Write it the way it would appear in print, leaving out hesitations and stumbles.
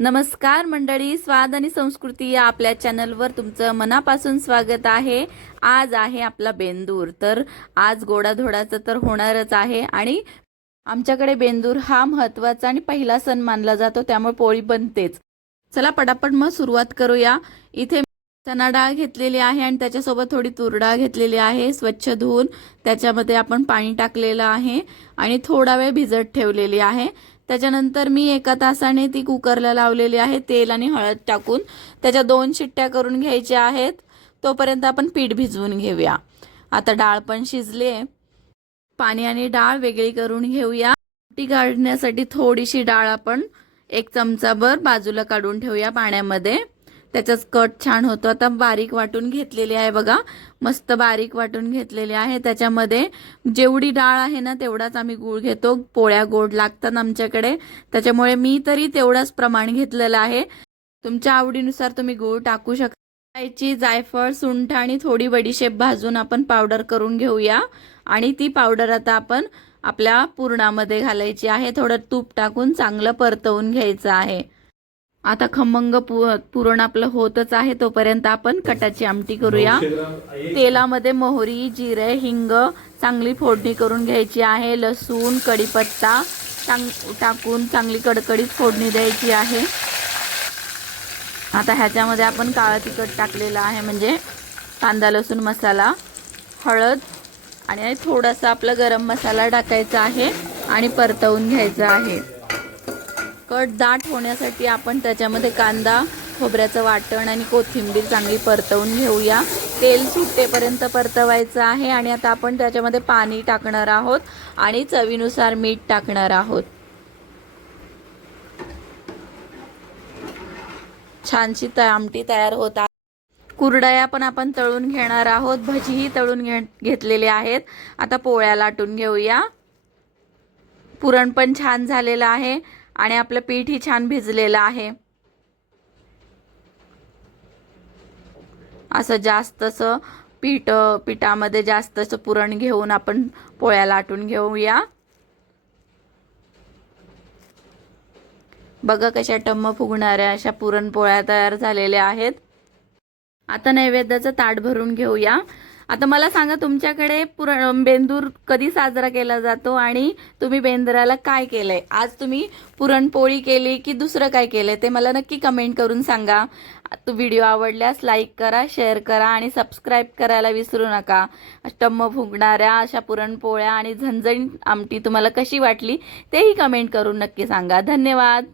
नमस्कार मंडळी, स्वाद आणि संस्कृती या आपल्या चॅनलवर तुमचं मनापासून स्वागत आहे। आज आहे आपला बेंदूर, तर आज गोडाधोडाचं तर होणारच आहे आणि आमच्याकडे बेंदूर हा महत्त्वाचा आणि पहिला सण मानला जातो, त्यामुळे पोळी बनतेच। चला पटापट मग सुरुवात करूया। इथे चना डाळ घेतलेली आहे आणि त्याच्यासोबत थोडी तूर डाळ घेतलेली आहे, स्वच्छ धुवून त्याच्यामध्ये आपण पाणी टाकलेलं आहे आणि थोडा वेळ भिजत ठेवलेली आहे। त्याच्यानंतर मी 1 तासाने ती कुकरला लावलेली आहे, तेल आणि हळद टाकून त्याच्या 2 शिट्ट्या करून घ्यायच्या आहेत। तोपर्यंत आपण पीठ भिजवून घेऊया। आता डाळ पण शिजले, पाणी आणि डाळ वेगळी करून घेऊया। आमटी काढण्यासाठी थोडीशी डाळ आपण 1 चमचाभर बाजूला काढून ठेवूया पाण्यामध्ये, त्याचाच कट छान होतो। आता बारीक वाटून घेतलेली आहे बघा, मस्त बारीक वाटून घेतलेली आहे। त्याच्यामध्ये जेवढी डाळ आहे ना तेवढाच आम्ही गूळ घेतो, पोळ्या गोड लागतात आमच्याकडे, त्याच्यामुळे मी तरी तेवढाच प्रमाण घेतलेलं आहे। तुमच्या आवडीनुसार तुम्ही गूळ टाकू शकता। इलायची, जायफळ, सुंठ आणि थोडी बडीशेप भाजून आपण पावडर करून घेऊया आणि ती पावडर आता आपण आपल्या पुरणामध्ये घालायची आहे। थोडं तूप टाकून चांगलं परतवून घ्यायचं आहे। आता खमंग पुरण आपलं होतच आहे, तोपर्यंत आपण कटाची आमटी करूया। तेलामध्ये मोहरी, जिरे, हिंग चांगली फोडणी करून घ्यायची आहे। लसूण, कढीपत्ता टाकून चांगली कडकडीत फोडणी द्यायची आहे। आता ह्याच्यामध्ये आपण काळं तिखट टाकलेलं आहे, म्हणजे कांदा लसूण मसाला, हळद आणि थोडासा आपला गरम मसाला टाकायचा आहे आणि परतवून घ्यायचा आहे। कट दाट होण्यासाठी आपण त्याच्यामध्ये कांदा, खोबऱ्याचं वाटण आणि कोथिंबीर चांगली परतवून घेऊया। तेल सुटेपर्यंत परतवायचं आहे आणि आता आपण त्याच्यामध्ये पाणी टाकणार आहोत आणि चवीनुसार मीठ टाकणार आहोत। छानशी आमटी तयार होत आहे। कुरडया पण आपण तळून घेणार आहोत, भजीही तळून घेतलेले आहेत। आता पोळ्या लाटून घेऊया। पुरण पण छान झालेलं आहे आणि आपलं पीठही छान भिजलेलं आहे। असं जास्तसं पिठामध्ये जास्तसं पुरण घेऊन आपण पोळ्या लाटून घेऊया। बघा कशा टम्म फुगणाऱ्या अशा पुरणपोळ्या तयार झालेल्या आहेत। आता नैवेद्याचं ताट भरून घेऊया। आता मला सांगा, तुमच्याकडे बेंदूर कधी साजरा केला जातो आणि तुम्ही बेंदराला काय केलंय? आज तुम्ही पुरणपोळी केली की दुसरं काय केलंय ते मला नक्की कमेंट करून सांगा। तो व्हिडिओ आवडल्यास लाईक करा, शेअर करा आणि सबस्क्राईब करायला विसरू नका। टम्म फुगणाऱ्या अशा पुरणपोळ्या आणि झणझणीत आमटी तुम्हाला कशी वाटली तेही कमेंट करून नक्की सांगा। धन्यवाद।